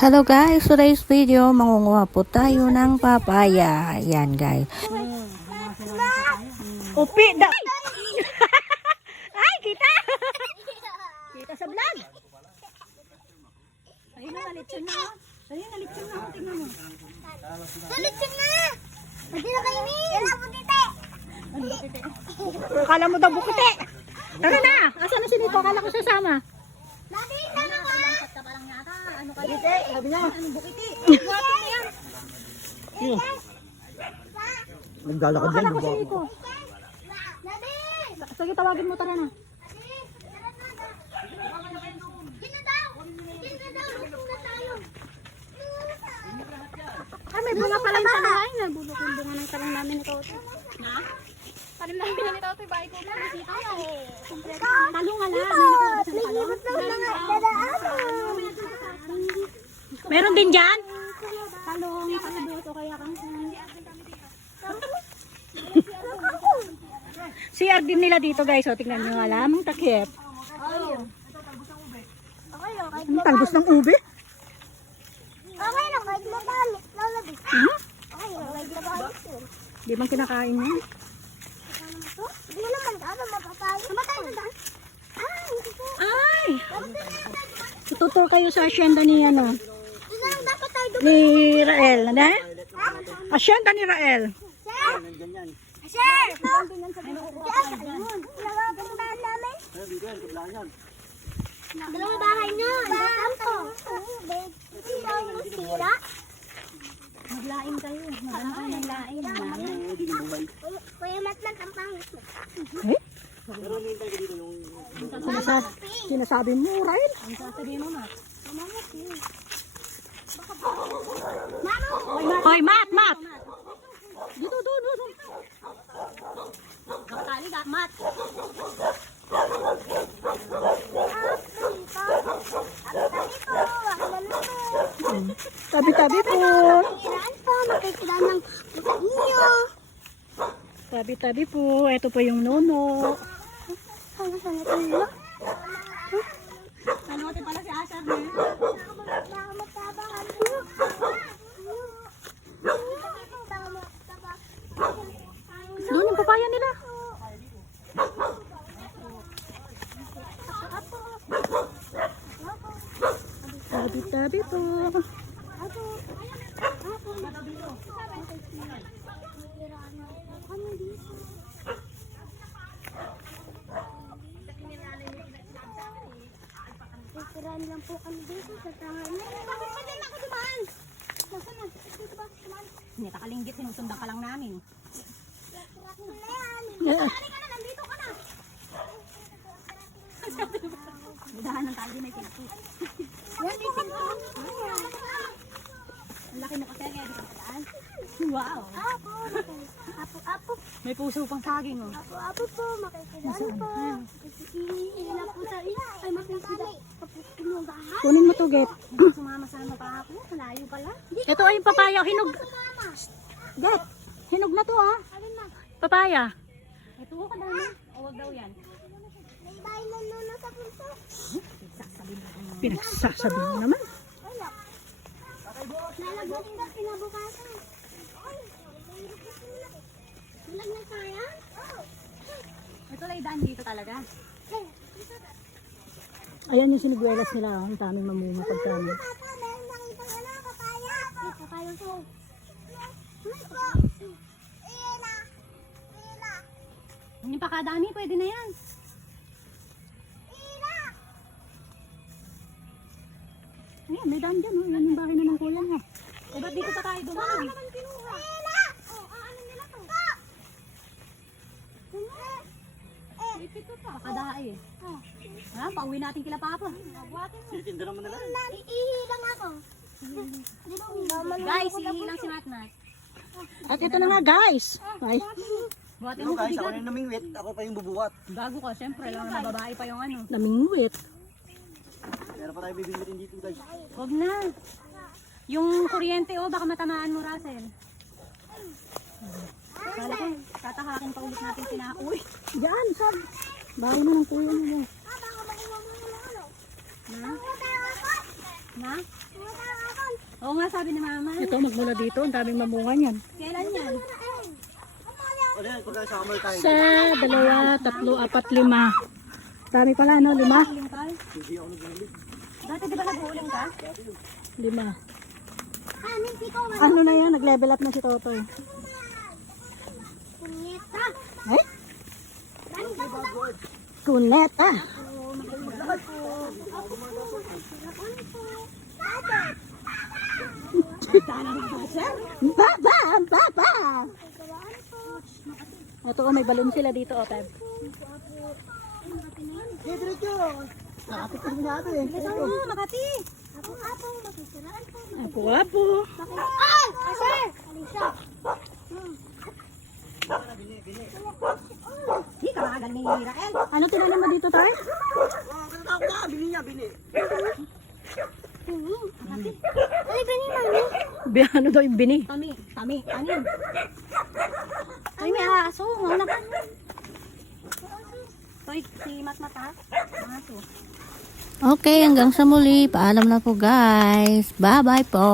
Hello guys, today's video, mangunguha po tayo ng papaya. Yan guys. Upi da. Ay, kita. Kita sa vlog. Ayun na, nalitsyon na. Ayun, nalitsyon na. Tingnan mo. Nalitsyon na! Pwede na kayo ni! Wala po tite! Ano bukite? Kala mo daw bukite. Tara na. Asan na si Nito? Kala ko sasama. Dati, tama ka! Ano ka dito? Sabi niya. Ano bukite? Naglalakad yan. Kala ko si Nito. Dati! Sige, tawagin mo, tara na. Gina daw! Gina daw! Lusong na tayo! Ay, may bunga pala yung talangay. Nabulok yung bunga ng talang namin ni Toto. Ha? Talim namin ni Toto, bahay ko pa. Nakita ko. Talong ala. Naglibot daw na nga! Dadaan! Meron din dyan? Talong, palibot o kaya kang... CR din nila dito guys. O, tingnan nyo nga lamang takip. Okay lang, kahit Ang talbos ng ube? okay lang, kahit matalit. Lalabis. Hmm? Okay lang, kahit matalit yun. Di bang kinakain mo? Hindi naman daw, mapapayos. Namatay na daw. Ay, hindi ko. Ay! Tutur kayo sa asyenda ni ano? Ito lang dapat tayo doon. Ni Rael. Ano? Asyenda ni Rael. Sir! Sir! Nagapuntahan namin. Dalawang bahay nyo. Sampo. Sira. Maglaing kayo. Magano kayo ng laing. Kuya Matman, ang pangit mo. Eh? Sinasabi mo, Rael? Ang sasabihin mo, Mat? Hoy, Mat! Dito. Nakatali ka, Mat. Tabi-tabi po. Kiraan po, makikiraan ng puta inyo. Tabi-tabi po. Ito po yung nono. Ano sa natin mo? Ano natin pala si Asher na? Magtabangan mo. Doon yung papaya nila. Tabi-tabi po. Kiraan lang po kami dito sa tangan. Bakit pa din ako dumaan? Nasaan na? Dito ba? Dumaan? Hindi, kalinggit. Sinusundan ka lang namin. Halika na, nandito ka na. Dahanan tayo din may pinto. Yan, may pinto. Ang laki mo kasi kaya di ka pataan. Wow! Apo, apo. May puso pang saging oh. Apo po, makikiraan po. Ilan po sa ina. Ay, makikiraan. Kapag bahay. Kunin mo to, Get. Sumama-sama pa ako. Malayo pala. Ito ay yung papaya. Hinog. Get. Hinog na to ah. Alin na? Papaya. Ito ka daw na. O wag daw yan. May bahay na nuna sa punto. Pinagsasabi mo naman. Wala. Nalagyan ka pinabukasan. Ay, Bulag na kaya? Ito lang daan dito talaga. Ayan yung siniguelas nila. Ang daming mamuno pagkano. Papa, meron nakitang ano, papaya. Papaya ko. Ina. Yung pakadami, pwede na yan. Ina. Ayan, may daan dyan. Oh. Yan yung bahay na ng kulang ha. Eh, ba't dito pa tayo dumaan? Ina. Oh, ano nila to? Ipit ko pa. Pakadae. Ha? Pauwi natin kila Papa. Titinda naman nila. Iihi lang ako. Guys, hihilang si Matmat. At ito na nga guys. Ay. Buhatin Hello mo guys, bigat. ako na yung namingwit. Ako pa yung bubuhat. Bago ka, syempre. Alam na babae pa yung ano. Namingwit. Meron pa tayo bibilitin dito guys. Huwag na. Yung kuryente oh, baka matamaan mo, Russell. Kala ko, tatakakin pa ulit natin sina. Uy, yan, sab. Bahay mo ng kuya mo. Baka makuha mo na ano. Ha? Na? Oo nga, sabi ni mama. Ito, magmula dito. Ang daming mamunga niyan. Kailan yan? Ano yan, pagka summer time. Sa 2, 3, 4, 5. Dami pala, no? 5? Hindi ako nag-ulit. Dati di ba nag-uuling ka? 5. Ano na yan? Nag-level up na si Totoy. Punyeta. Ay? Kuneta. Baba! Baba! Ito, may balon sila dito, o, Tab. Nakapit kami natin eh. Oo, Makati. Apong-apong makisiraan po. Apo-apo. Ay! Sir! Alisa. Di ka makagal ni Rael. Ano tinanim mo dito, Tay? Ako na, bini niya, bini. Ay, gani, mami. Ano daw yung bini? Tami, anin. Ay, may aso. Ngaw na ka. Toy, si Matmata. Aso. Okay, hanggang sa muli. Paalam na po guys. Bye-bye po.